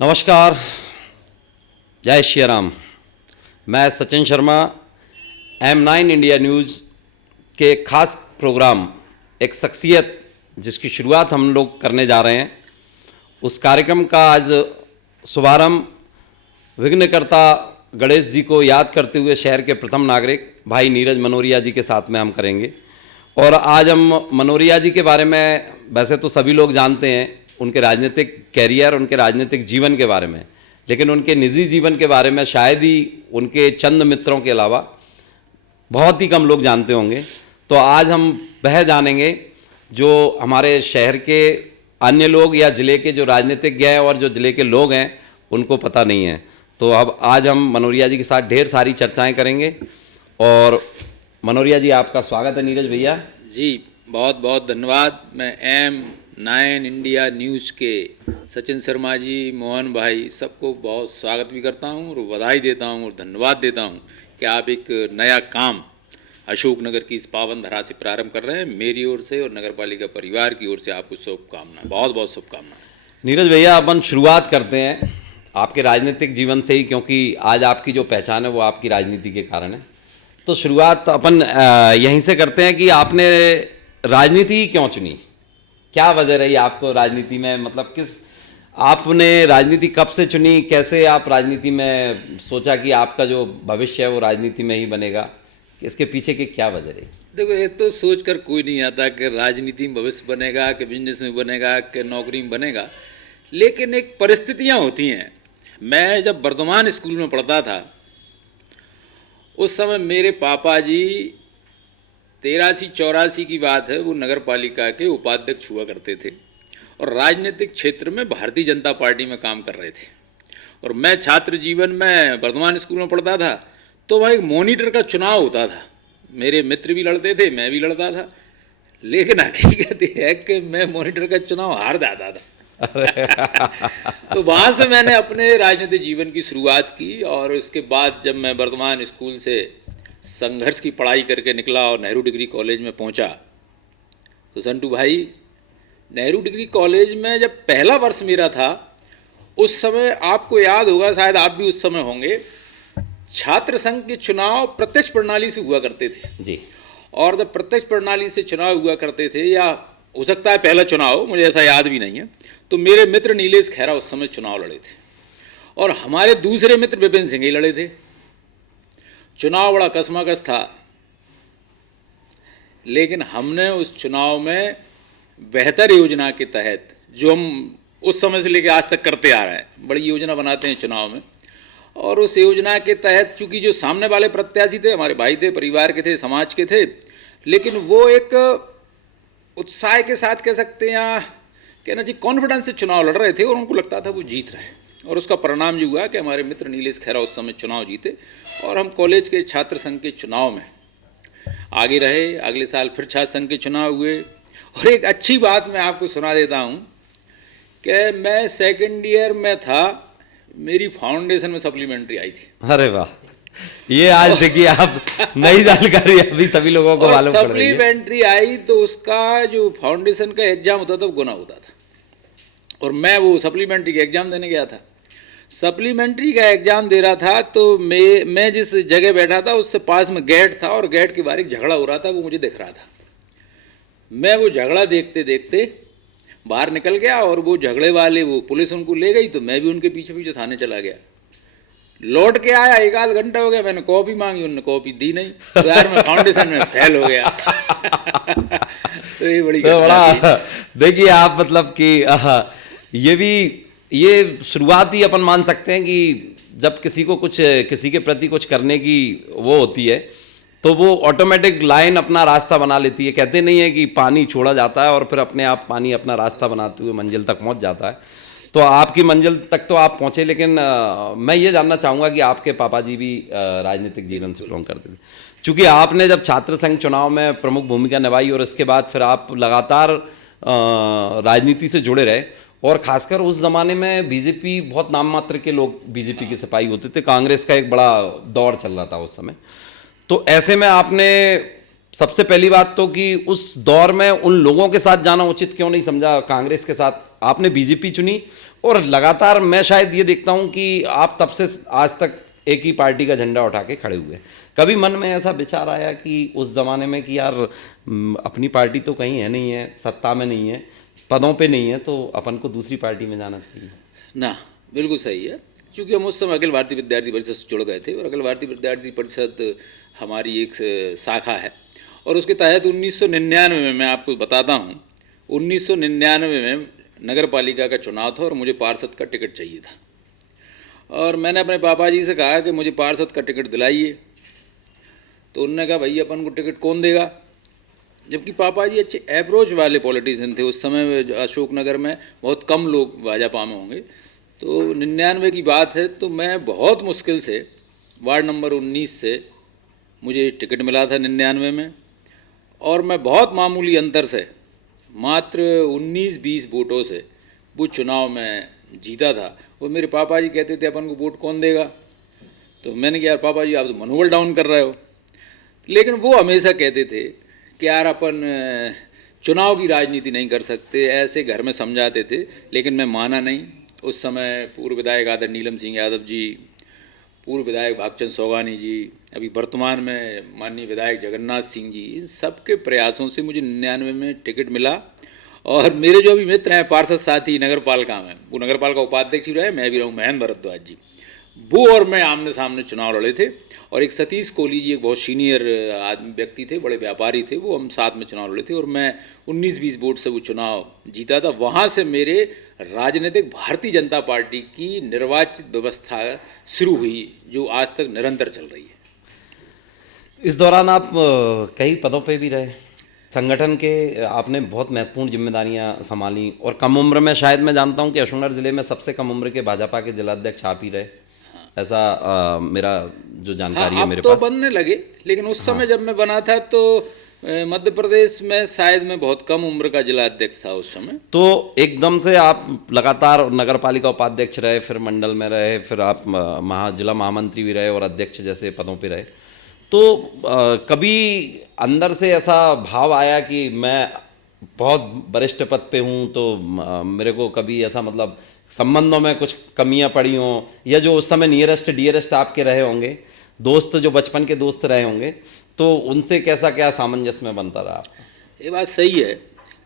नमस्कार, जय श्री राम। मैं Sachin Sharma M9 India news के खास प्रोग्राम एक शख्सियत जिसकी शुरुआत हम लोग करने जा रहे हैं, उस कार्यक्रम का आज शुभारंभ विघ्नकर्ता गणेश जी को याद करते हुए शहर के प्रथम नागरिक भाई नीरज मनोरिया जी के साथ में हम करेंगे। और आज हम मनोरिया जी के बारे में वैसे तो सभी लोग जानते हैं, उनके राजनीतिक कैरियर, उनके राजनीतिक जीवन के बारे में, लेकिन उनके निजी जीवन के बारे में शायद ही उनके चंद मित्रों के अलावा बहुत ही कम लोग जानते होंगे। तो आज हम वह जानेंगे जो हमारे शहर के अन्य लोग या ज़िले के जो राजनीतिज्ञ हैं और जो ज़िले के लोग हैं उनको पता नहीं है। तो अब आज हम मनोरिया जी के साथ ढेर सारी चर्चाएं करेंगे। और मनोरिया जी, आपका स्वागत है। नीरज भैया जी, बहुत बहुत धन्यवाद। मैं M9 इंडिया न्यूज़ के सचिन शर्मा जी, मोहन भाई, सबको बहुत स्वागत भी करता हूं और बधाई देता हूं और धन्यवाद देता हूं कि आप एक नया काम अशोकनगर की इस पावन धरा से प्रारंभ कर रहे हैं। मेरी ओर से और नगर पालिका परिवार की ओर से आपको शुभकामनाएं, बहुत बहुत शुभकामनाएं। नीरज भैया, अपन शुरुआत करते हैं आपके राजनीतिक जीवन से ही, क्योंकि आज आपकी जो पहचान है वो आपकी राजनीति के कारण है। तो शुरुआत अपन यहीं से करते हैं कि आपने राजनीति ही क्यों चुनी? क्या वजह रही आपको राजनीति में, मतलब किस आपने राजनीति कब से चुनी? कैसे आप राजनीति में सोचा कि आपका जो भविष्य है वो राजनीति में ही बनेगा? इसके पीछे की क्या वजह रही? देखो, ये तो सोच कर कोई नहीं आता कि राजनीति में भविष्य बनेगा, कि बिजनेस में बनेगा, कि नौकरी में बनेगा, लेकिन एक परिस्थितियाँ होती हैं। मैं जब वर्धमान स्कूल में पढ़ता था उस समय मेरे पापा जी 83-84 की बात है, वो नगर पालिका के उपाध्यक्ष हुआ करते थे और राजनीतिक क्षेत्र में भारतीय जनता पार्टी में काम कर रहे थे। और मैं छात्र जीवन में वर्धमान स्कूल में पढ़ता था तो वहाँ एक मॉनिटर का चुनाव होता था। मेरे मित्र भी लड़ते थे, मैं भी लड़ता था, लेकिन हकीकत ये है कि मैं मॉनिटर का चुनाव हार जाता था। तो वहाँ से मैंने अपने राजनीतिक जीवन की शुरुआत की। और उसके बाद जब मैं वर्धमान स्कूल से संघर्ष की पढ़ाई करके निकला और नेहरू डिग्री कॉलेज में पहुंचा, तो संटू भाई, नेहरू डिग्री कॉलेज में जब पहला वर्ष मेरा था उस समय आपको याद होगा, शायद आप भी उस समय होंगे, छात्र संघ के चुनाव प्रत्यक्ष प्रणाली से हुआ करते थे जी। और जब प्रत्यक्ष प्रणाली से चुनाव हुआ करते थे, या हो सकता है पहला चुनाव, मुझे ऐसा याद भी नहीं है, तो मेरे मित्र नीलेश खैरा उस समय चुनाव लड़े थे और हमारे दूसरे मित्र विपिन सिंह ही लड़े थे। चुनाव बड़ा कशमकश था, लेकिन हमने उस चुनाव में बेहतर योजना के तहत, जो हम उस समय से लेकर आज तक करते आ रहे हैं, बड़ी योजना बनाते हैं चुनाव में, और उस योजना के तहत चूंकि जो सामने वाले प्रत्याशी थे हमारे भाई थे, परिवार के थे, समाज के थे, लेकिन वो एक उत्साह के साथ कह सकते हैं या कहना चाहिए कॉन्फिडेंस से चुनाव लड़ रहे थे और उनको लगता था वो जीत रहे हैं। और उसका परिणाम जो हुआ कि हमारे मित्र नीलेश खैरा उस समय चुनाव जीते और हम कॉलेज के छात्र संघ के चुनाव में आगे रहे। अगले साल फिर छात्र संघ के चुनाव हुए। और एक अच्छी बात मैं आपको सुना देता हूँ कि मैं सेकेंड ईयर में था, मेरी फाउंडेशन में सप्लीमेंट्री आई थी। अरे वाह, ये आज देखिए आप नई जानकारी अभी सभी लोगों को मालूम पड़ रही है। सप्लीमेंट्री आई तो उसका जो फाउंडेशन का एग्जाम होता था वो गुना होता था और मैं वो सप्लीमेंट्री का एग्जाम देने गया था। सप्लीमेंट्री का एग्जाम दे रहा था तो मैं जिस जगह बैठा था उससे पास में गेट था और गेट के बाहर एक झगड़ा हो रहा था, वो मुझे दिख रहा था। मैं वो झगड़ा देखते देखते बाहर निकल गया और वो झगड़े वाले, वो पुलिस उनको ले गई तो मैं भी उनके पीछे पीछे थाने चला गया। लौट के आया, 1 आध घंटा हो गया, मैंने कॉपी मांगी, उन्होंने कॉपी दी नहीं, तो यार मैं फाउंडेशन में फेल हो गया। तो ये बड़ी बड़ा देखिए आप, मतलब कि ये शुरुआत ही अपन मान सकते हैं कि जब किसी के प्रति कुछ करने की वो होती है तो वो ऑटोमेटिक लाइन अपना रास्ता बना लेती है। कहते नहीं है कि पानी छोड़ा जाता है और फिर अपने आप पानी अपना रास्ता बनाते हुए मंजिल तक पहुंच जाता है। तो आपकी मंजिल तक तो आप पहुंचे, लेकिन मैं ये जानना चाहूँगा कि आपके पापा जी भी राजनीतिक जीवन से बिलोंग करते थे। चूँकि आपने जब छात्र संघ चुनाव में प्रमुख भूमिका निभाई और इसके बाद फिर आप लगातार राजनीति से जुड़े रहे, और खासकर उस ज़माने में बीजेपी, बहुत नाम मात्र के लोग बीजेपी के सिपाही होते थे, कांग्रेस का एक बड़ा दौर चल रहा था उस समय। तो ऐसे में आपने सबसे पहली बात तो कि उस दौर में उन लोगों के साथ जाना उचित क्यों नहीं समझा, कांग्रेस के साथ आपने बीजेपी चुनी, और लगातार मैं शायद ये देखता हूँ कि आप तब से आज तक एक ही पार्टी का झंडा उठा के खड़े हुए। कभी मन में ऐसा विचार आया कि उस ज़माने में कि यार अपनी पार्टी तो कहीं है नहीं है, सत्ता में नहीं है, पदों पे नहीं है, तो अपन को दूसरी पार्टी में जाना चाहिए? ना, बिल्कुल सही है। क्योंकि हम उस समय अखिल भारतीय विद्यार्थी परिषद से जुड़ गए थे और अखिल भारतीय विद्यार्थी परिषद हमारी एक शाखा है और उसके तहत 1999 में, मैं आपको बताता हूँ, 1999 में नगर पालिका का चुनाव था और मुझे पार्षद का टिकट चाहिए था और मैंने अपने पापा जी से कहा कि मुझे पार्षद का टिकट दिलाइए। तो उन्होंने कहा भाई अपन को टिकट कौन देगा, जबकि पापा जी अच्छे अप्रोच वाले पॉलिटिशियन थे। उस समय अशोकनगर में बहुत कम लोग भाजपा में होंगे। तो 99 की बात है, तो मैं बहुत मुश्किल से वार्ड नंबर 19 से मुझे टिकट मिला था 99 में और मैं बहुत मामूली अंतर से, मात्र 19-20 वोटों से वो चुनाव में जीता था। वो मेरे पापा जी कहते थे अपन को वोट कौन देगा, तो मैंने कहा यार पापा जी आप तो मनोबल डाउन कर रहे हो। लेकिन वो हमेशा कहते थे कि यार अपन चुनाव की राजनीति नहीं कर सकते, ऐसे घर में समझाते थे। लेकिन मैं माना नहीं। उस समय पूर्व विधायक आदरणीय नीलम सिंह यादव जी, पूर्व विधायक भागचंद सौगानी जी, अभी वर्तमान में माननीय विधायक जगन्नाथ सिंह जी, इन सब के प्रयासों से मुझे 99 में टिकट मिला। और मेरे जो अभी मित्र हैं पार्षद साथी नगर पालिका में, वो नगर पालिका उपाध्यक्ष भी रहे, मैं भी रहूँ, महेंद्र भरद्वाज जी, वो और मैं आमने सामने चुनाव लड़े थे। और एक सतीश कोहली जी, एक बहुत सीनियर आदमी व्यक्ति थे, बड़े व्यापारी थे, वो हम साथ में चुनाव लड़े थे और मैं 19-20 वोट से वो चुनाव जीता था। वहाँ से मेरे राजनीतिक भारतीय जनता पार्टी की निर्वाचित व्यवस्था शुरू हुई, जो आज तक निरंतर चल रही है। इस दौरान आप कई पदों पे भी रहे, संगठन के आपने बहुत महत्वपूर्ण जिम्मेदारियां संभाली और कम उम्र में, शायद मैं जानता हूं कि अशोकनगर जिले में सबसे कम उम्र के भाजपा के जिलाध्यक्ष आप ही रहे, ऐसा मेरा जो जानकारी है अब मेरे तो पास। बनने लगे, लेकिन उस समय जब मैं बना था तो मध्य प्रदेश में शायद मैं बहुत कम उम्र का जिला अध्यक्ष था उस समय। तो एकदम से आप लगातार नगर पालिका उपाध्यक्ष रहे, फिर मंडल में रहे, फिर आप जिला महामंत्री भी रहे और अध्यक्ष जैसे पदों पे रहे। तो कभी अंदर से ऐसा भाव आया कि मैं बहुत वरिष्ठ पद पे हूँ, तो मेरे को कभी ऐसा मतलब संबंधों में कुछ कमियां पड़ी हों, या जो उस समय नियरेस्ट डियरेस्ट आपके रहे होंगे, दोस्त जो बचपन के दोस्त रहे होंगे, तो उनसे कैसा क्या सामंजस्य में बनता रहा आपका? ये बात सही है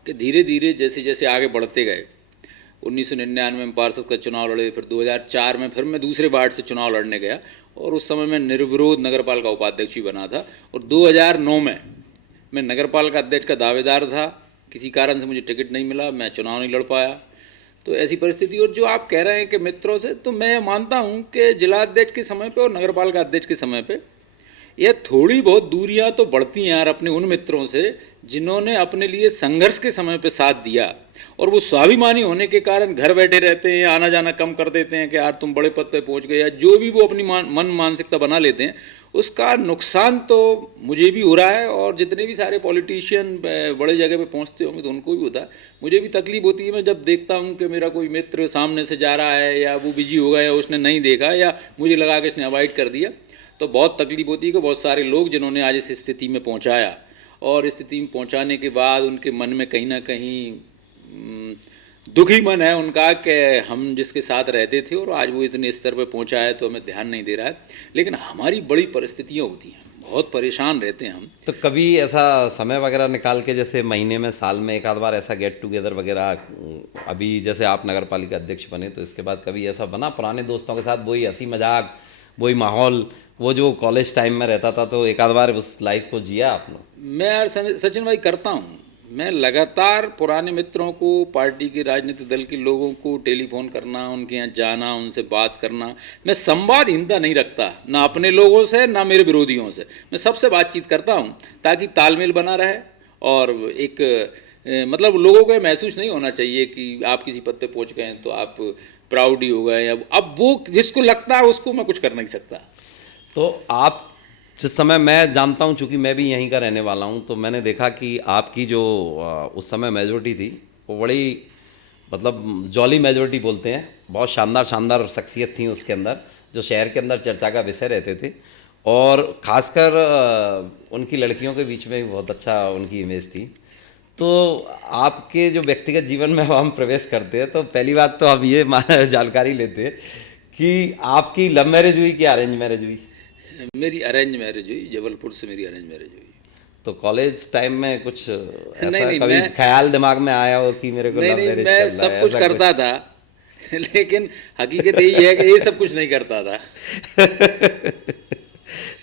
कि धीरे धीरे जैसे जैसे आगे बढ़ते गए, 1999 में पार्षद का चुनाव लड़े, फिर 2004 में फिर मैं दूसरे वार्ड से चुनाव लड़ने गया और उस समय मैं निर्विरोध नगरपालिका उपाध्यक्ष भी बना था। और 2009 में मैं नगरपालिका अध्यक्ष का दावेदार था, किसी कारण से मुझे टिकट नहीं मिला, मैं चुनाव नहीं लड़ पाया। तो ऐसी परिस्थिति, और जो आप कह रहे हैं कि मित्रों से, तो मैं मानता हूं कि जिलाध्यक्ष के समय पे और नगरपालिका अध्यक्ष के समय पे ये थोड़ी बहुत दूरियां तो बढ़ती हैं यार अपने उन मित्रों से जिन्होंने अपने लिए संघर्ष के समय पे साथ दिया। और वो स्वाभिमानी होने के कारण घर बैठे रहते हैं, आना जाना कम कर देते हैं कि यार तुम बड़े पद पे पहुंच गए, या जो भी वो अपनी मन मानसिकता बना लेते हैं, उसका नुकसान तो मुझे भी हो रहा है और जितने भी सारे पॉलिटिशियन बड़े जगह पे पहुंचते होंगे तो उनको भी होता है। मुझे भी तकलीफ होती है मैं जब देखता हूं कि मेरा कोई मित्र सामने से जा रहा है, या वो बिजी हो गया, या उसने नहीं देखा, या मुझे लगा कि इसने अवॉइड कर दिया, तो बहुत तकलीफ होती है कि बहुत सारे लोग जिन्होंने आज इस स्थिति में पहुंचाया, और स्थिति में पहुंचाने के बाद उनके मन में कहीं ना कहीं दुखी मन है उनका कि हम जिसके साथ रहते थे और आज वो इतने स्तर पर पहुंचा है तो हमें ध्यान नहीं दे रहा है। लेकिन हमारी बड़ी परिस्थितियां होती हैं, बहुत परेशान रहते हैं हम। तो कभी ऐसा समय वगैरह निकाल के, जैसे महीने में, साल में एक आध बार ऐसा गेट टुगेदर वगैरह, अभी जैसे आप नगर पालिका अध्यक्ष बने तो इसके बाद कभी ऐसा बना पुराने दोस्तों के साथ, वही हंसी मजाक, वही माहौल, वो जो कॉलेज टाइम में रहता था, तो एक आध बार उस लाइफ को जिया आपने? मैं यार सचिन भाई करता हूँ, मैं लगातार पुराने मित्रों को, पार्टी के राजनीतिक दल के लोगों को टेलीफोन करना, उनके यहाँ जाना, उनसे बात करना। मैं संवादहीनता नहीं रखता, ना अपने लोगों से ना मेरे विरोधियों से, मैं सबसे बातचीत करता हूँ ताकि तालमेल बना रहे। और एक मतलब लोगों को महसूस नहीं होना चाहिए कि आप किसी पद पे पहुँच गए हैं तो आप प्राउड ही हो गए। अब वो जिसको लगता है उसको मैं कुछ कर नहीं सकता। तो आप जिस समय, मैं जानता हूं चूंकि मैं भी यहीं का रहने वाला हूं, तो मैंने देखा कि आपकी जो उस समय मेजोरिटी थी वो बड़ी, मतलब जॉली मेजोरिटी बोलते हैं, बहुत शानदार शानदार शख्सियत थी उसके अंदर, जो शहर के अंदर चर्चा का विषय रहते थे। और ख़ासकर उनकी लड़कियों के बीच में भी बहुत अच्छा उनकी इमेज थी। तो आपके जो व्यक्तिगत जीवन में हम प्रवेश करते हैं तो पहली बात तो हम ये जानकारी लेते हैं कि आपकी लव मैरिज हुई कि अरेंज मैरिज हुई? मेरी अरेंज मैरिज हुई, जबलपुर से मेरी अरेंज मैरिज हुई। तो कॉलेज टाइम में कुछ ऐसा नहीं, कभी ख्याल दिमाग में आया हो कि मेरे को लव नहीं, मैरिज मैं करना सब है, कुछ ऐसा करता था लेकिन हकीकत यही है कि ये सब कुछ नहीं करता था।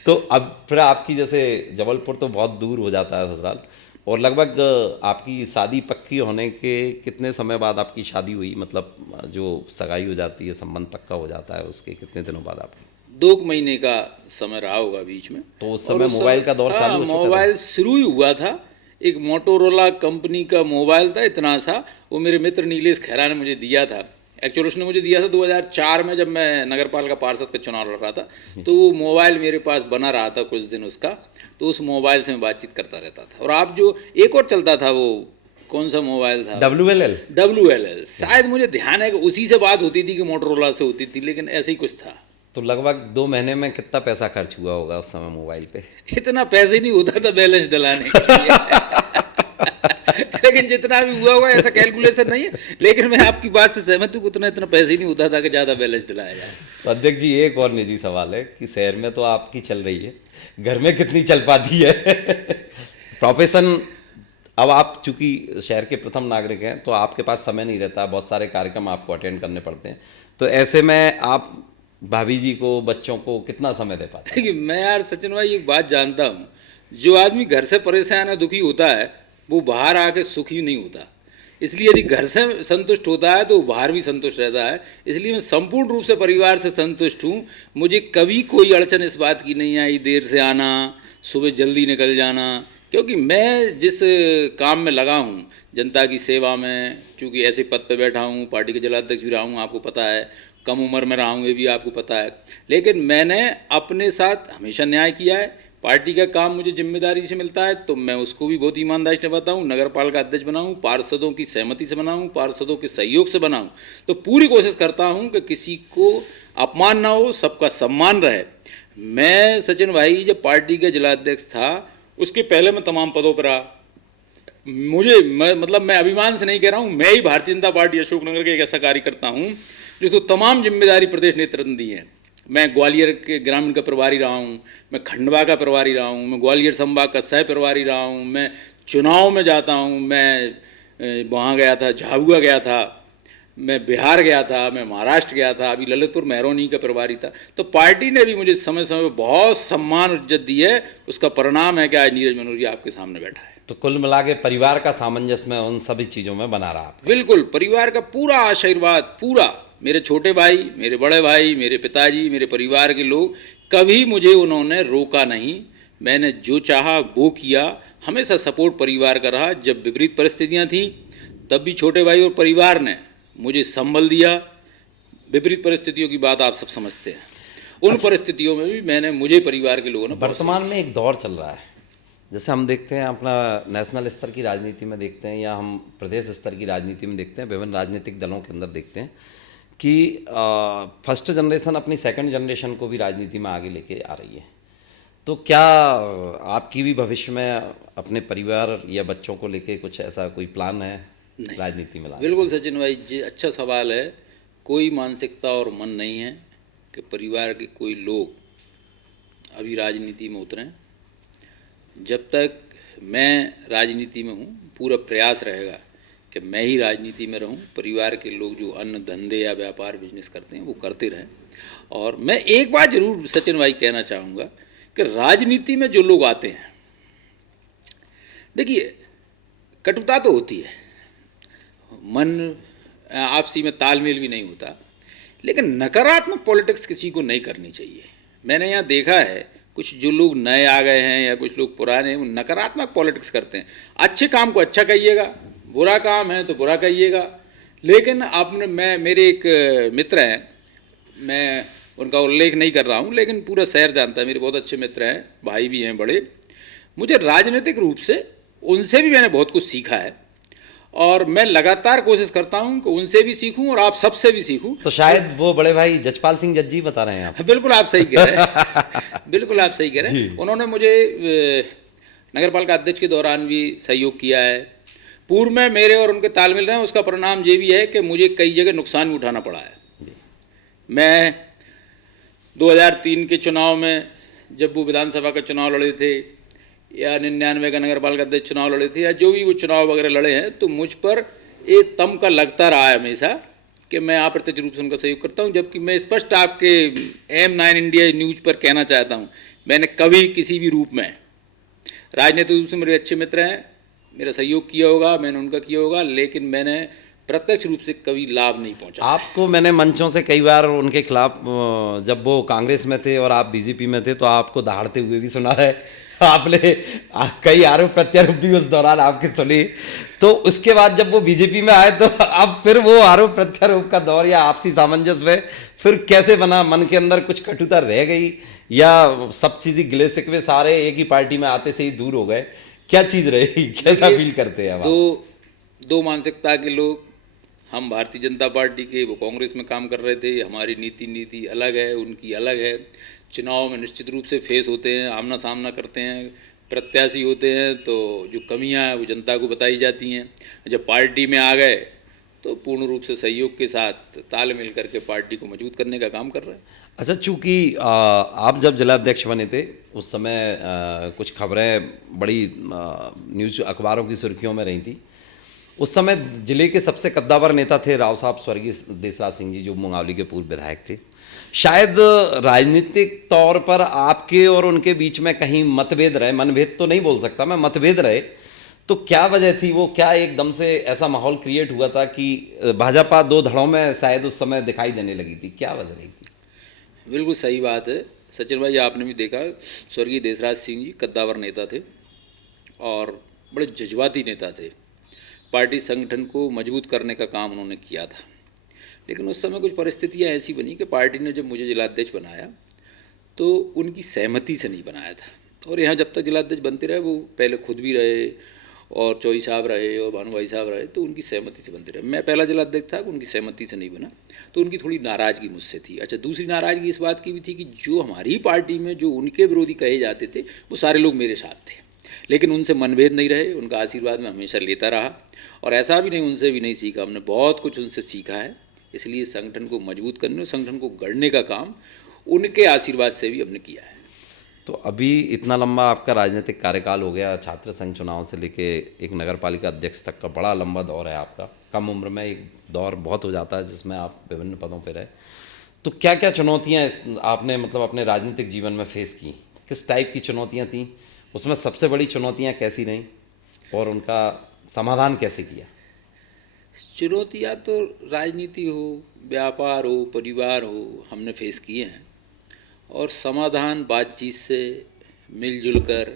तो अब फिर आपकी जैसे जबलपुर तो बहुत दूर हो जाता है ससुराल, और लगभग आपकी शादी पक्की होने के कितने समय बाद आपकी शादी हुई? मतलब जो सगाई हो जाती है, संबंध पक्का हो जाता है, उसके कितने दिनों बाद आपकी? 2 महीने का समय रहा होगा बीच में। तो उस और समय मोबाइल का दौर चालू हो चुका था? मोबाइल शुरू ही हुआ था। एक मोटोरोला कंपनी का मोबाइल था, इतना सा, वो मेरे मित्र नीलेश खैरा ने मुझे दिया था। एक्चुअली उसने मुझे दिया था 2004 में, जब मैं नगरपालिका पार्षद का चुनाव लड़ रहा था। तो वो मोबाइल मेरे पास बना रहा था कुछ दिन उसका, तो उस मोबाइल से मैं बातचीत करता रहता था। और आप जो एक और चलता था, वो कौन सा मोबाइल था? WLL। WLL, शायद मुझे ध्यान है कि उसी से बात होती थी कि मोटोरोला से होती थी, लेकिन ऐसे ही कुछ था। तो लगभग 2 महीने में कितना पैसा खर्च हुआ होगा उस समय मोबाइल पे? इतना पैसे नहीं होता था बैलेंस डलाने के लिए लेकिन जितना भी हुआ होगा ऐसा कैलकुलेशन नहीं है, लेकिन मैं आपकी बात से सहमत हूँ कि इतना पैसे ही नहीं होता था कि ज़्यादा बैलेंस डलाया जाए। तो अध्यक्ष जी, एक और निजी सवाल है कि शहर में तो आपकी चल रही है, घर में कितनी चल पाती है? प्रोफेशन, अब आप चूंकि शहर के प्रथम नागरिक हैं तो आपके पास समय नहीं रहता, बहुत सारे कार्यक्रम आपको अटेंड करने पड़ते हैं, तो ऐसे में आप भाभी जी को, बच्चों को कितना समय दे पाते हैं? देखिए, मैं यार सचिन भाई एक बात जानता हूँ, जो आदमी घर से परेशान है, दुखी होता है, वो बाहर आके सुखी नहीं होता। इसलिए यदि घर से संतुष्ट होता है तो वो बाहर भी संतुष्ट रहता है। इसलिए मैं संपूर्ण रूप से परिवार से संतुष्ट हूँ। मुझे कभी कोई अड़चन इस बात की नहीं आई, देर से आना, सुबह जल्दी निकल जाना, क्योंकि मैं जिस काम में लगा हूँ, जनता की सेवा में, चूँकि ऐसे पद पे बैठा हूँ, पार्टी के जिलाध्यक्ष भी रहा हूँ, आपको पता है, कम उम्र में रहा हूँ, ये भी आपको पता है, लेकिन मैंने अपने साथ हमेशा न्याय किया है। पार्टी का काम मुझे जिम्मेदारी से मिलता है तो मैं उसको भी बहुत ईमानदारी से निभाता हूँ। नगर पालिका अध्यक्ष बनाऊँ, पार्षदों की सहमति से बनाऊँ, पार्षदों के सहयोग से बनाऊँ, तो पूरी कोशिश करता हूँ कि किसी को अपमान ना हो, सबका सम्मान रहे। मैं सचिन भाई जब पार्टी का जिलाध्यक्ष था, उसके पहले मैं तमाम पदों पर रहा। मतलब मैं अभिमान से नहीं कह रहा हूँ, मैं ही भारतीय जनता पार्टी अशोकनगर के एक ऐसा कार्यकर्ता हूँ जिसको तमाम जिम्मेदारी प्रदेश नेतृत्व ने दी है। मैं ग्वालियर के ग्रामीण का प्रभारी रहा हूँ, मैं खंडवा का प्रभारी रहा हूँ, मैं ग्वालियर संभाग का सह प्रभारी रहा हूँ, मैं चुनाव में जाता हूँ, मैं वहाँ गया था, झाबुआ गया था, मैं बिहार गया था, मैं महाराष्ट्र गया था, अभी ललितपुर महरौनी का प्रभारी था। तो पार्टी ने भी मुझे समय समय पर बहुत सम्मान और इज्जत दी है। उसका परिणाम है कि आज नीरज मनोहर आपके सामने बैठा है। तो कुल मिला के परिवार का सामंजस्य में उन सभी चीज़ों में बना रहा? बिल्कुल, परिवार का पूरा आशीर्वाद, पूरा, मेरे छोटे भाई, मेरे बड़े भाई, मेरे पिताजी, मेरे परिवार के लोग, कभी मुझे उन्होंने रोका नहीं। मैंने जो चाहा वो किया, हमेशा सपोर्ट परिवार का रहा। जब विपरीत परिस्थितियां थीं तब भी छोटे भाई और परिवार ने मुझे संबल दिया। विपरीत परिस्थितियों की बात आप सब समझते हैं, उन परिस्थितियों में भी मुझे परिवार के लोगों ने। वर्तमान में एक दौर चल रहा है, जैसे हम देखते हैं अपना नेशनल स्तर की राजनीति में देखते हैं, या हम प्रदेश स्तर की राजनीति में देखते हैं, विभिन्न राजनीतिक दलों के अंदर देखते हैं कि फर्स्ट जनरेशन अपनी सेकंड जनरेशन को भी राजनीति में आगे लेके आ रही है। तो क्या आपकी भी भविष्य में अपने परिवार या बच्चों को लेके कुछ ऐसा कोई प्लान है राजनीति में लाने? बिल्कुल सचिन भाई जी, अच्छा सवाल है। कोई मानसिकता और मन नहीं है कि परिवार के कोई लोग अभी राजनीति में उतरें। जब तक मैं राजनीति में हूँ, पूरा प्रयास रहेगा कि मैं ही राजनीति में रहूं। परिवार के लोग जो अन्य धंधे या व्यापार बिजनेस करते हैं वो करते रहें। और मैं एक बात जरूर सचिन भाई कहना चाहूँगा कि राजनीति में जो लोग आते हैं, देखिए कटुता तो होती है, मन आपसी में तालमेल भी नहीं होता, लेकिन नकारात्मक पॉलिटिक्स किसी को नहीं करनी चाहिए। मैंने यहाँ देखा है कुछ जो लोग नए आ गए हैं या कुछ लोग पुराने हैं, वो नकारात्मक पॉलिटिक्स करते हैं। अच्छे काम को अच्छा कहिएगा, बुरा काम है तो बुरा कहिएगा। लेकिन आपने मेरे एक मित्र हैं, मैं उनका उल्लेख नहीं कर रहा हूँ, लेकिन पूरा शहर जानता है, मेरे बहुत अच्छे मित्र हैं, भाई भी हैं बड़े। मुझे राजनीतिक रूप से उनसे भी मैंने बहुत कुछ सीखा है और मैं लगातार कोशिश करता हूं कि उनसे भी सीखूं और आप सबसे भी सीखूं। तो शायद वो बड़े भाई जजपाल सिंह जज्जी बता रहे हैं आप? बिल्कुल आप सही कह रहे हैं बिल्कुल आप सही कह रहे हैं। उन्होंने मुझे नगर पालिका अध्यक्ष के दौरान भी सहयोग किया है पूर्व में मेरे और उनके तालमेल रहे, उसका परिणाम ये भी है कि मुझे कई जगह नुकसान भी उठाना पड़ा है। मैं 2003 के चुनाव में जब वो विधानसभा का चुनाव लड़े थे, या 99 का नगर पालिका अध्यक्ष चुनाव लड़े थे, या जो भी वो चुनाव वगैरह लड़े हैं, तो मुझ पर एक तमका लगता रहा है हमेशा कि मैं अप्रत्यक्ष रूप से उनका सहयोग करता हूं। जबकि मैं स्पष्ट आपके M9 इंडिया न्यूज़ पर कहना चाहता हूं, मैंने कभी किसी भी रूप में, राजनीतिक रूप से मेरे अच्छे मित्र हैं, मेरा सहयोग किया होगा, मैंने उनका किया होगा, लेकिन मैंने प्रत्यक्ष रूप से कभी लाभ नहीं पहुंचा। आपको मैंने मंचों से कई बार उनके खिलाफ, जब वो कांग्रेस में थे और आप बीजेपी में थे, तो आपको दहाड़ते हुए भी सुना है। आपने कई आरोप प्रत्यारोप भी उस दौरान आपके सुने। तो उसके बाद जब वो बीजेपी में आए, तो अब फिर वो आरोप प्रत्यारोप का दौर या आपसी सामंजस्य में फिर कैसे बना? मन के अंदर कुछ कटुता रह गई, या सब चीज़ें गिले शिकवे सारे एक ही पार्टी में आते से ही दूर हो गए? क्या चीज़ रही, कैसा फील करते हैं अब आप? दो मानसिकता के लोग, हम भारतीय जनता पार्टी के, वो कांग्रेस में काम कर रहे थे, हमारी नीति अलग है, उनकी अलग है। चुनाव में निश्चित रूप से फेस होते हैं, आमना सामना करते हैं, प्रत्याशी होते हैं, तो जो कमियां हैं वो जनता को बताई जाती हैं। जब पार्टी में आ गए तो पूर्ण रूप से सहयोग के साथ तालमेल करके पार्टी को मजबूत करने का काम कर रहे हैं। अच्छा, चूँकि आप जब जिलाध्यक्ष बने थे उस समय कुछ खबरें बड़ी न्यूज़ अखबारों की सुर्खियों में रही थी। उस समय जिले के सबसे कद्दावर नेता थे राव साहब स्वर्गीय देसराज सिंह जी, जो मुंगावली के पूर्व विधायक थे। शायद राजनीतिक तौर पर आपके और उनके बीच में कहीं मतभेद रहे, मनभेद तो नहीं बोल सकता मैं, मतभेद रहे, तो क्या वजह थी? वो क्या एकदम से ऐसा माहौल क्रिएट हुआ था कि भाजपा दो धड़ों में शायद उस समय दिखाई देने लगी थी? क्या वजह रही थी? बिल्कुल सही बात है सचिन भाई, आपने भी देखा, स्वर्गीय देसराज सिंह जी कद्दावर नेता थे और बड़े जज्बाती नेता थे। पार्टी संगठन को मजबूत करने का काम उन्होंने किया था। लेकिन उस समय कुछ परिस्थितियां ऐसी बनी कि पार्टी ने जब मुझे जिलाध्यक्ष बनाया तो उनकी सहमति से नहीं बनाया था। और यहाँ जब तक जिलाध्यक्ष बनते रहे, वो पहले खुद भी रहे और चौई साहब रहे और भानु भाई साहब रहे, तो उनकी सहमति से बनते रहे। मैं पहला जिलाध्यक्ष था, उनकी सहमति से नहीं बना, तो उनकी थोड़ी नाराज़गी मुझसे थी। अच्छा, दूसरी नाराज़गी इस बात की भी थी कि जो हमारी पार्टी में जो उनके विरोधी कहे जाते थे, वो सारे लोग मेरे साथ थे, लेकिन उनसे मनभेद नहीं रहे, उनका आशीर्वाद मैं हमेशा लेता रहा। और ऐसा भी नहीं उनसे भी नहीं सीखा, हमने बहुत कुछ उनसे सीखा है। इसलिए संगठन को मजबूत करने और संगठन को गढ़ने का काम उनके आशीर्वाद से भी हमने किया है। तो अभी इतना लंबा आपका राजनीतिक कार्यकाल हो गया, छात्र संघ चुनाव से लेके एक नगर पालिका अध्यक्ष तक का बड़ा लंबा दौर है आपका। कम उम्र में एक दौर बहुत हो जाता है जिसमें आप विभिन्न पदों पर रहे। तो क्या क्या चुनौतियाँ आपने मतलब अपने राजनीतिक जीवन में फेस की? किस टाइप की चुनौतियाँ थीं? उसमें सबसे बड़ी चुनौतियाँ कैसी रहीं और उनका समाधान कैसे किया? चुनौतियाँ तो राजनीति हो, व्यापार हो, परिवार हो, हमने फेस किए हैं। और समाधान बातचीत से, मिलजुल कर,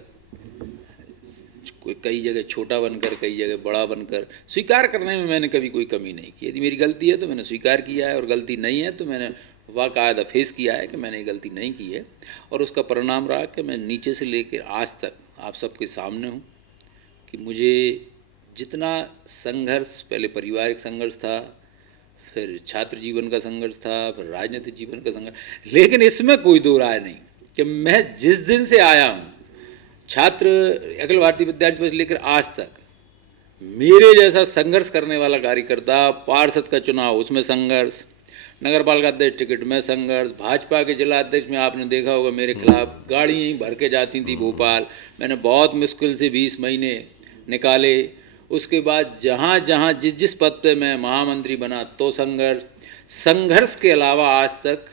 कोई कई जगह छोटा बनकर, कई जगह बड़ा बनकर, स्वीकार करने में मैंने कभी कोई कमी नहीं की। यदि मेरी गलती है तो मैंने स्वीकार किया है, और गलती नहीं है तो मैंने बाकायदा फेस किया है कि मैंने ये गलती नहीं की है। और उसका परिणाम रहा कि मैं नीचे से लेकर आज तक आप सबके सामने हूँ कि मुझे जितना संघर्ष, पहले पारिवारिक संघर्ष था, फिर छात्र जीवन का संघर्ष था, फिर राजनीतिक जीवन का संघर्ष, लेकिन इसमें कोई दो राय नहीं कि मैं जिस दिन से आया हूँ, छात्र अखिल भारतीय विद्यार्थी परिषद लेकर आज तक, मेरे जैसा संघर्ष करने वाला कार्यकर्ता, पार्षद का चुनाव उसमें संघर्ष, नगर पालिका अध्यक्ष टिकट में संघर्ष, भाजपा के जिला अध्यक्ष में आपने देखा होगा मेरे खिलाफ गाड़ियाँ ही भर के जाती थी भोपाल, मैंने बहुत मुश्किल से 20 महीने निकाले। उसके बाद जहाँ जहाँ जिस जिस पद पे मैं महामंत्री बना तो संघर्ष के अलावा आज तक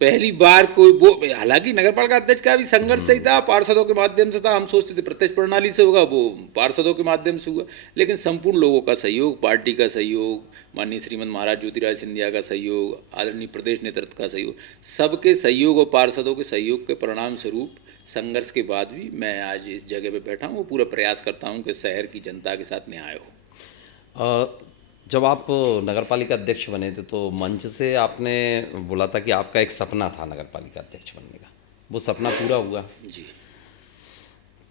पहली बार कोई वो, हालांकि नगर पालिका अध्यक्ष का भी संघर्ष सही था, पार्षदों के माध्यम से था, हम सोचते थे प्रत्यक्ष प्रणाली से होगा, वो पार्षदों के माध्यम से हुआ, लेकिन संपूर्ण लोगों का सहयोग, पार्टी का सहयोग, माननीय श्रीमद महाराज ज्योतिराज सिंधिया का सहयोग, आदरणीय प्रदेश नेतृत्व का सहयोग, सबके सहयोग और पार्षदों के सहयोग के परिणाम स्वरूप संघर्ष के बाद भी मैं आज इस जगह पे बैठा हूँ। वो पूरा प्रयास करता हूँ कि शहर की जनता के साथ न्याय हो। जब आप नगर पालिका अध्यक्ष बने थे तो मंच से आपने बोला था कि आपका एक सपना था नगर पालिका अध्यक्ष बनने का, वो सपना पूरा हुआ जी।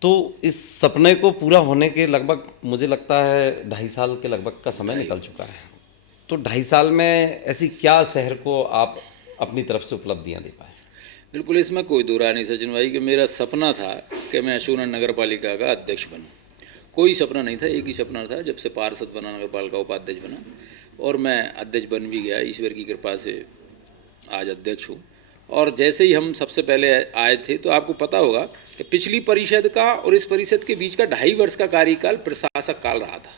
तो इस सपने को पूरा होने के लगभग मुझे लगता है 2.5 साल के लगभग का समय निकल चुका है। तो 2.5 साल में ऐसी क्या शहर को आप अपनी तरफ से उपलब्धियाँ दे पाए? बिल्कुल, इसमें कोई दो राय नहीं सचिन भाई कि मेरा सपना था कि मैं अशोकनगर नगर पालिका का अध्यक्ष बनूं। कोई सपना नहीं था, एक ही सपना था जब से पार्षद बना, नगर पालिका उपाध्यक्ष बना, और मैं अध्यक्ष बन भी गया, ईश्वर की कृपा से आज अध्यक्ष हूँ। और जैसे ही हम सबसे पहले आए थे तो आपको पता होगा कि पिछली परिषद का और इस परिषद के बीच का 2.5 वर्ष का कार्यकाल प्रशासक काल रहा था,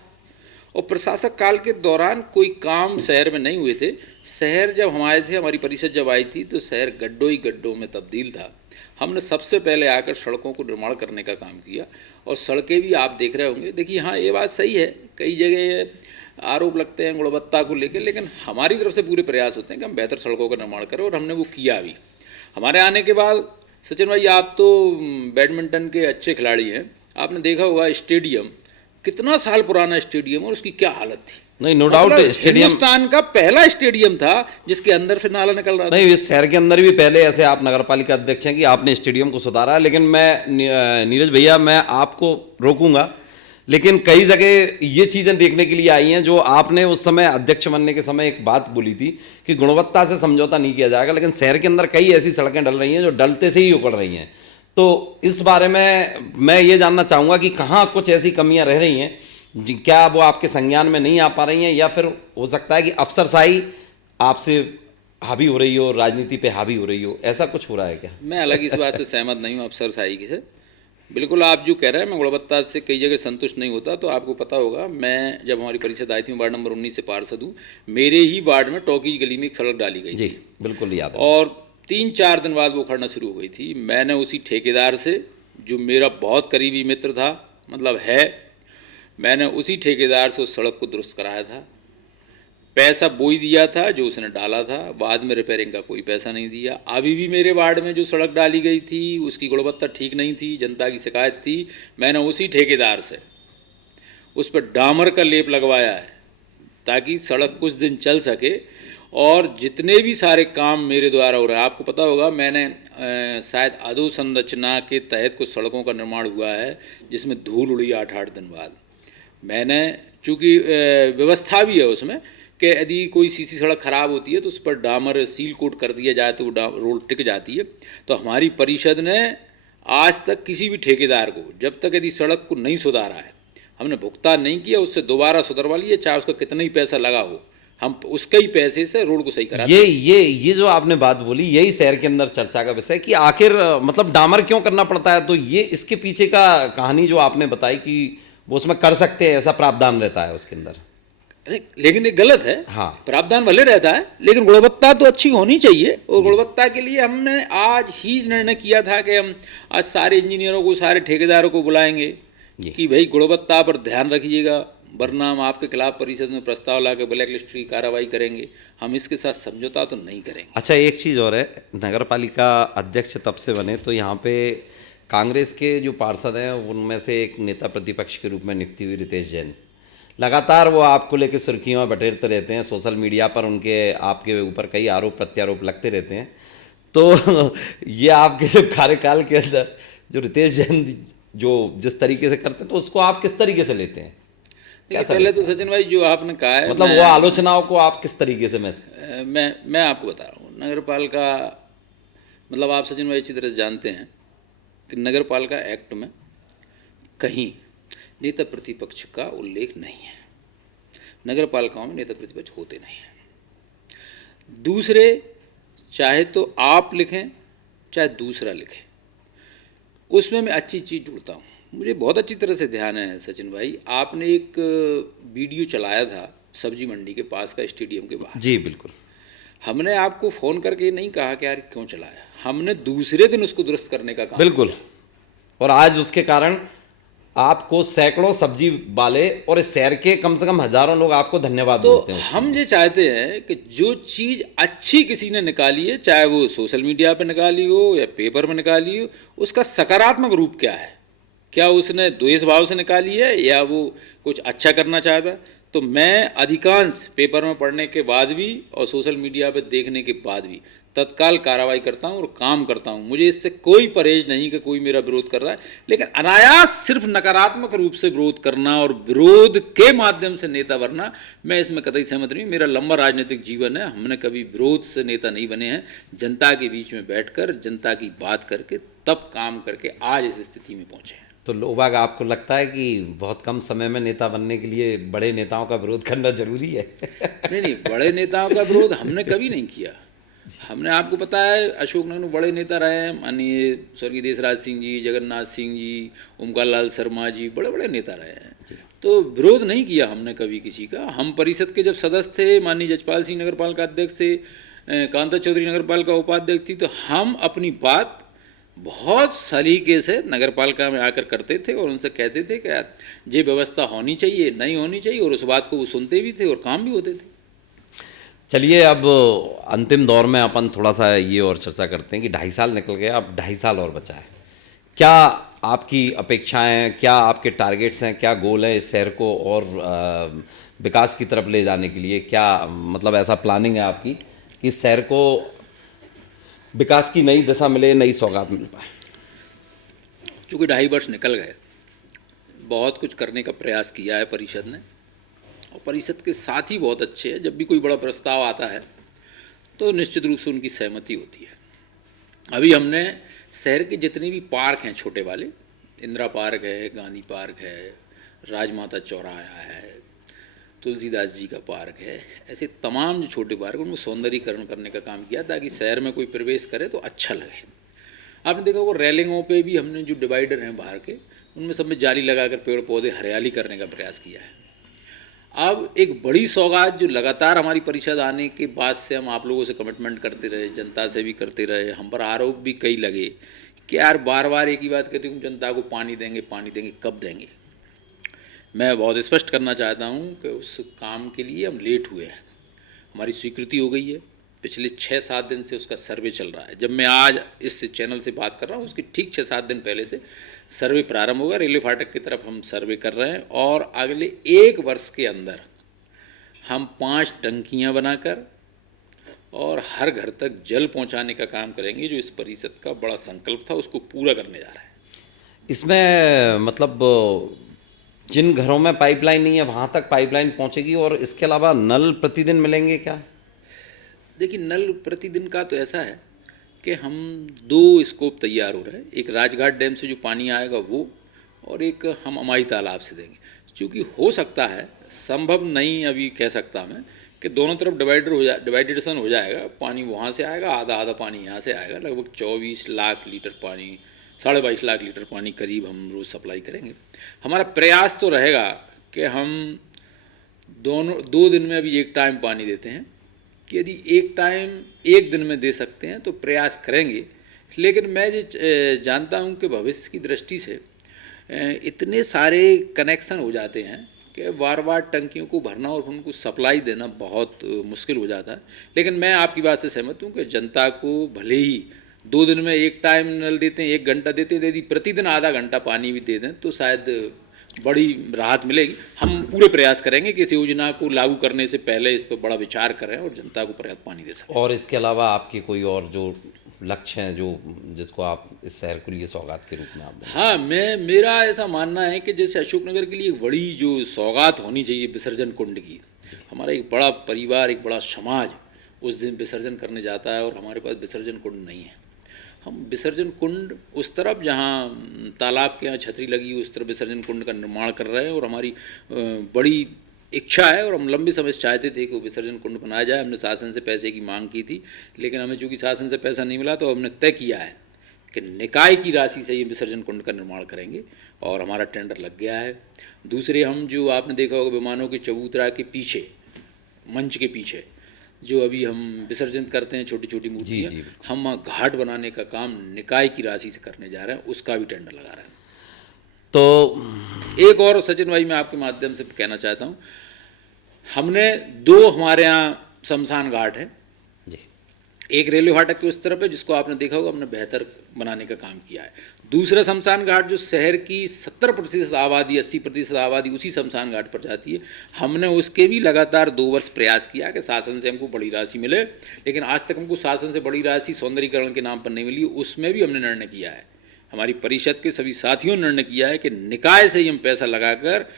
और प्रशासक काल के दौरान कोई काम शहर में नहीं हुए थे। शहर जब हम आए थे, हमारी परिषद जब आई थी, तो शहर गड्ढों ही गड्ढों में तब्दील था। हमने सबसे पहले आकर सड़कों को निर्माण करने का काम किया, और सड़कें भी आप देख रहे होंगे। देखिए, हाँ, ये बात सही है, कई जगह आरोप लगते हैं गुणवत्ता को लेकर, लेकिन हमारी तरफ से पूरे प्रयास होते हैं कि हम बेहतर सड़कों का निर्माण करें, और हमने वो किया भी। हमारे आने के बाद सचिन भाई, आप तो बैडमिंटन के अच्छे खिलाड़ी हैं, आपने देखा होगा स्टेडियम, कितना साल पुराना स्टेडियम, और उसकी क्या हालत थी। नहीं, नो डाउट स्टेडियम हिंदुस्तान का पहला स्टेडियम था जिसके अंदर से नाला निकल रहा था। नहीं, इस शहर के अंदर भी पहले ऐसे आप नगर पालिका अध्यक्ष हैं कि आपने स्टेडियम को सुधारा है। लेकिन मैं नीरज भैया, मैं आपको रोकूंगा, लेकिन कई जगह ये चीज़ें देखने के लिए आई हैं जो आपने उस समय अध्यक्ष बनने के समय एक बात बोली थी कि गुणवत्ता से समझौता नहीं किया जाएगा, लेकिन शहर के अंदर कई ऐसी सड़कें डल रही हैं जो डलते से ही उकड़ रही हैं। तो इस बारे में मैं ये जानना चाहूँगा कि कहाँ कुछ ऐसी कमियाँ रह रही हैं, क्या वो आपके संज्ञान में नहीं आ पा रही हैं, या फिर हो सकता है कि अफसरशाही आपसे हावी हो रही हो, राजनीति पे हावी हो रही हो, ऐसा कुछ हो रहा है क्या? मैं अलग इस बात से सहमत नहीं हूँ अफसरशाही से। बिल्कुल आप जो कह रहे हैं, मैं गुणवत्ता से कई जगह संतुष्ट नहीं होता। तो आपको पता होगा, मैं जब हमारी परिषद आई थी, वार्ड नंबर 19 से पार्षद हूँ, मेरे ही वार्ड में टॉकीज गली में एक सड़क डाली गई जी, थी, बिल्कुल याद है। और 3-4 दिन बाद वो उखड़ना शुरू हो गई थी। मैंने उसी ठेकेदार से, जो मेरा बहुत करीबी मित्र था, मतलब है, मैंने उसी ठेकेदार से उस सड़क को दुरुस्त कराया था। पैसा वो ही दिया था जो उसने डाला था, बाद में रिपेयरिंग का कोई पैसा नहीं दिया। अभी भी मेरे वार्ड में जो सड़क डाली गई थी उसकी गुणवत्ता ठीक नहीं थी, जनता की शिकायत थी। मैंने उसी ठेकेदार से उस पर डामर का लेप लगवाया है ताकि सड़क कुछ दिन चल सके, और जितने भी सारे काम मेरे द्वारा हो रहे हैं, आपको पता होगा, मैंने शायद अधोसंरचना के तहत कुछ सड़कों का निर्माण हुआ है जिसमें धूल उड़ी 8-8 दिन बाद। मैंने, चूँकि व्यवस्था भी है उसमें कि यदि कोई सीसी सड़क खराब होती है तो उस पर डामर सील कोट कर दिया जाए तो वो रोड टिक जाती है। तो हमारी परिषद ने आज तक किसी भी ठेकेदार को, जब तक यदि सड़क को नहीं सुधारा है, हमने भुगतान नहीं किया, उससे दोबारा सुधरवा लिए, चाहे उसका कितना ही पैसा लगा हो, हम उसके ही पैसे से रोड को सही करा। ये जो आपने बात बोली, यही शहर के अंदर चर्चा का विषय कि आखिर मतलब डामर क्यों करना पड़ता है। तो ये इसके पीछे का कहानी जो आपने बताई कि वो उसमें कर सकते हैं, ऐसा प्रावधान रहता है उसके अंदर, लेकिन ये गलत है। हाँ, प्रावधान भले रहता है, लेकिन गुणवत्ता तो अच्छी होनी चाहिए, और गुणवत्ता के लिए हमने आज ही निर्णय किया था कि हम आज सारे इंजीनियरों को, सारे ठेकेदारों को बुलाएंगे कि भाई गुणवत्ता पर ध्यान रखिएगा, वरना हम आपके खिलाफ परिषद में प्रस्ताव ला के ब्लैक लिस्ट की कार्रवाई करेंगे। हम इसके साथ समझौता तो नहीं करेंगे। अच्छा, एक चीज़ और है, नगर पालिका अध्यक्ष तब से बने तो यहाँ पे कांग्रेस के जो पार्षद हैं उनमें से एक नेता प्रतिपक्ष के रूप में नियुक्ति हुई, रितेश जैन। लगातार वो आपको लेकर सुर्खियों में बटेरते रहते हैं, सोशल मीडिया पर उनके आपके ऊपर कई आरोप प्रत्यारोप लगते रहते हैं। तो ये आपके जो कार्यकाल के अंदर जो रितेश जैन जो जिस तरीके से करते हैं, तो उसको आप किस तरीके से लेते हैं? पहले तो सचिन भाई, जो आपने कहा है, मतलब वो आलोचनाओं को आप किस तरीके से मैं आपको बता रहा हूँ। नगर पालिका, मतलब आप सचिन भाई अच्छी तरह से जानते हैं कि नगर पालिका एक्ट में कहीं नेता प्रतिपक्ष का उल्लेख नहीं है। नगर पालिकाओं में नेता प्रतिपक्ष होते नहीं हैं। दूसरे, चाहे तो आप लिखें चाहे दूसरा लिखे, उसमें मैं अच्छी चीज़ ढूंढता हूँ। मुझे बहुत अच्छी तरह से ध्यान है सचिन भाई, आपने एक वीडियो चलाया था सब्जी मंडी के पास का स्टेडियम के बाहर। जी बिल्कुल। हमने आपको फ़ोन करके नहीं कहा कि यार क्यों चलाया, हमने दूसरे दिन उसको दुरुस्त करने का काम बिल्कुल, और आज उसके कारण आपको सैकड़ों सब्जी वाले और इस शहर के कम से कम हजारों लोग आपको धन्यवाद बोलते हैं। हम ये चाहते हैं कि जो चीज़ अच्छी किसी ने निकाली है, चाहे वो सोशल मीडिया पे निकाली हो या पेपर में निकाली हो, उसका सकारात्मक रूप क्या है। क्या उसने द्वेष भाव से निकाली है या वो कुछ अच्छा करना चाहता। तो मैं अधिकांश पेपर में पढ़ने के बाद भी और सोशल मीडिया पे देखने के बाद भी तत्काल कार्रवाई करता हूं और काम करता हूं। मुझे इससे कोई परहेज नहीं कि कोई मेरा विरोध कर रहा है, लेकिन अनायास सिर्फ नकारात्मक रूप से विरोध करना और विरोध के माध्यम से नेता बनना, मैं इसमें कतई सहमत नहीं। मेरा लंबा राजनीतिक जीवन है, हमने कभी विरोध से नेता नहीं बने हैं। जनता के बीच में बैठकर जनता की बात करके तब काम करके आज इस स्थिति में पहुंचे हैं। तो लोग आपको लगता है कि बहुत कम समय में नेता बनने के लिए बड़े नेताओं का विरोध करना जरूरी है? नहीं नहीं, बड़े नेताओं का विरोध हमने कभी नहीं किया। हमने, आपको पता है, अशोकनगर में बड़े नेता रहे हैं, माननीय स्वर्गीय देशराज सिंह जी, जगन्नाथ सिंह जी, ओमकार लाल शर्मा जी, बड़े बड़े नेता रहे हैं। तो विरोध नहीं किया हमने कभी किसी का। हम परिषद के जब सदस्य थे, माननीय जजपाल सिंह नगरपाल का अध्यक्ष थे, कांता चौधरी नगरपाल का उपाध्यक्ष थी, तो हम अपनी बात बहुत सलीके से नगरपालिका में आकर करते थे और उनसे कहते थे कि ये व्यवस्था होनी चाहिए, नहीं होनी चाहिए, और उस बात को वो सुनते भी थे और काम भी होते थे। चलिए, अब अंतिम दौर में अपन थोड़ा सा ये और चर्चा करते हैं कि 2.5 साल निकल गया, अब 2.5 साल और बचा है। क्या आपकी अपेक्षाएं, क्या आपके टारगेट्स हैं, क्या गोल है इस शहर को और विकास की तरफ ले जाने के लिए? क्या मतलब ऐसा प्लानिंग है आपकी कि इस शहर को विकास की नई दिशा मिले, नई सौगात मिल पाए? चूँकि 2.5 वर्ष निकल गए, बहुत कुछ करने का प्रयास किया है परिषद ने, और परिषद के साथ ही बहुत अच्छे हैं। जब भी कोई बड़ा प्रस्ताव आता है तो निश्चित रूप से उनकी सहमति होती है। अभी हमने शहर के जितने भी पार्क हैं छोटे वाले, इंदिरा पार्क है, गांधी पार्क है, राजमाता चौराहा है, तुलसीदास जी का पार्क है, ऐसे तमाम जो छोटे पार्क उनमें सौंदर्यीकरण करने का काम किया ताकि शहर में कोई प्रवेश करे तो अच्छा लगे। आपने देखा होगा रेलिंगों पे भी हमने जो डिवाइडर हैं बाहर के, उनमें सब में जाली लगाकर पेड़ पौधे हरियाली करने का प्रयास किया है। अब एक बड़ी सौगात जो लगातार हमारी परिषद आने के बाद से हम आप लोगों से कमिटमेंट करते रहे, जनता से भी करते रहे, हम पर आरोप भी कई लगे कि यार बार बार एक ही बात कहते हो, जनता को पानी देंगे, पानी देंगे, कब देंगे। मैं बहुत स्पष्ट करना चाहता हूँ कि उस काम के लिए हम लेट हुए हैं। हमारी स्वीकृति हो गई है, पिछले 6-7 दिन से उसका सर्वे चल रहा है। जब मैं आज इस चैनल से बात कर रहा हूँ उसके ठीक 6-7 दिन पहले से सर्वे प्रारंभ होगा। रेलवे फाटक की तरफ हम सर्वे कर रहे हैं और अगले 1 वर्ष के अंदर हम 5 टंकियाँ बनाकर और हर घर तक जल पहुँचाने का काम करेंगे। जो इस परिषद का बड़ा संकल्प था उसको पूरा करने जा रहा है। इसमें मतलब जिन घरों में पाइपलाइन नहीं है वहाँ तक पाइपलाइन पहुँचेगी, और इसके अलावा नल प्रतिदिन मिलेंगे क्या? देखिए, नल प्रतिदिन का तो ऐसा है कि हम 2 स्कोप तैयार हो रहे हैं। एक राजघाट डैम से जो पानी आएगा वो, और एक हम अमाई तालाब से देंगे। क्योंकि हो सकता है, संभव नहीं अभी कह सकता मैं, कि दोनों तरफ डिवाइडेशन हो जाएगा, पानी वहाँ से आएगा, आधा आधा पानी यहाँ से आएगा। लगभग 24 लाख लीटर पानी, 22.5 लाख लीटर पानी करीब हम रोज़ सप्लाई करेंगे। हमारा प्रयास तो रहेगा कि हम 2 दिन में अभी एक टाइम पानी देते हैं, कि यदि एक टाइम 1 दिन में दे सकते हैं तो प्रयास करेंगे। लेकिन मैं जानता हूं कि भविष्य की दृष्टि से इतने सारे कनेक्शन हो जाते हैं कि बार बार टंकियों को भरना और उनको सप्लाई देना बहुत मुश्किल हो जाता है। लेकिन मैं आपकी बात से सहमत हूं कि जनता को भले ही 2 दिन में एक टाइम नल देते हैं, 1 घंटा देते हैं, यदि प्रतिदिन आधा घंटा पानी भी दे दें तो शायद बड़ी राहत मिलेगी। हम पूरे प्रयास करेंगे कि इस योजना को लागू करने से पहले इस पर बड़ा विचार करें और जनता को पर्याप्त पानी दे सकें। और इसके अलावा आपके कोई और जो लक्ष्य हैं जो जिसको आप इस शहर के लिए सौगात के रूप में आप दें? हाँ, मेरा ऐसा मानना है कि जैसे अशोकनगर के लिए एक बड़ी जो सौगात होनी चाहिए विसर्जन कुंड की। हमारा एक बड़ा परिवार, एक बड़ा समाज उस दिन विसर्जन करने जाता है और हमारे पास विसर्जन कुंड नहीं है। हम विसर्जन कुंड उस तरफ जहाँ तालाब के यहाँ छतरी लगी उस तरफ विसर्जन कुंड का निर्माण कर रहे हैं, और हमारी बड़ी इच्छा है और हम लंबे समय से चाहते थे कि वो विसर्जन कुंड बनाया जाए। हमने शासन से पैसे की मांग की थी, लेकिन हमें चूँकि शासन से पैसा नहीं मिला तो हमने तय किया है कि निकाय की राशि से ये विसर्जन कुंड का निर्माण करेंगे, और हमारा टेंडर लग गया है। दूसरे, हम जो आपने देखा होगा विमानों के चबूतरा के पीछे, मंच के पीछे जो अभी हम विसर्जन करते हैं छोटी छोटी मूर्तियाँ, हम घाट बनाने का काम निकाय की राशि से करने जा रहे हैं, उसका भी टेंडर लगा रहे हैं। तो एक और सचिन भाई मैं आपके माध्यम से कहना चाहता हूँ, हमने 2 हमारे यहाँ शमशान घाट हैं। एक रेलवे फाटक के उस तरफ है जिसको आपने देखा होगा, हमने बेहतर बनाने का काम किया है। दूसरा शमशान घाट जो शहर की 70% आबादी, 80% आबादी उसी शमशान घाट पर जाती है, हमने उसके भी लगातार 2 वर्ष प्रयास किया कि शासन से हमको बड़ी राशि मिले, लेकिन आज तक हमको शासन से बड़ी राशि सौंदर्यीकरण के नाम पर नहीं मिली। उसमें भी हमने निर्णय किया है, हमारी परिषद के सभी साथियों ने निर्णय किया है कि निकाय से ही हम पैसा लगाकर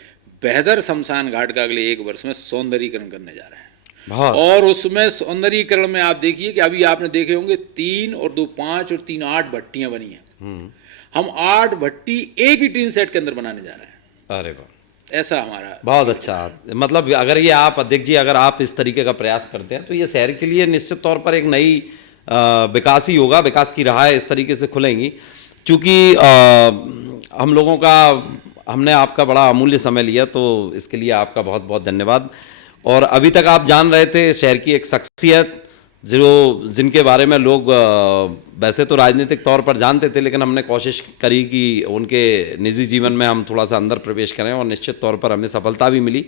बेहतर शमशान घाट का अगले 1 वर्ष में सौंदर्यीकरण करने जा रहे हैं। और उसमें सौंदर्यीकरण में आप देखिए कि अभी आपने देखे होंगे 3 और 2 5 और 3 8 भट्टियां बनी हैं। हम 8 भट्टी एक ही टीन सेट के अंदर बनाने जा रहे हैं। अरे वाह, ऐसा हमारा बहुत अच्छा। मतलब अगर ये आप अध्यक्ष जी, अगर आप इस तरीके का प्रयास करते हैं तो ये शहर के लिए निश्चित तौर पर एक नई विकास ही होगा, विकास की राह इस तरीके से खुलेंगी। चूँकि हम लोगों का, हमने आपका बड़ा अमूल्य समय लिया, तो इसके लिए आपका बहुत बहुत धन्यवाद। और अभी तक आप जान रहे थे शहर की एक शख्सियत जिनके बारे में लोग वैसे तो राजनीतिक तौर पर जानते थे, लेकिन हमने कोशिश करी कि उनके निजी जीवन में हम थोड़ा सा अंदर प्रवेश करें, और निश्चित तौर पर हमें सफलता भी मिली।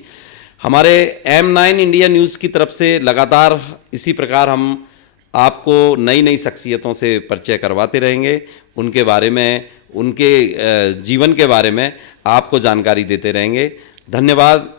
हमारे M9 इंडिया न्यूज़ की तरफ से लगातार इसी प्रकार हम आपको नई नई शख्सियतों से परिचय करवाते रहेंगे, उनके बारे में, उनके जीवन के बारे में आपको जानकारी देते रहेंगे। धन्यवाद।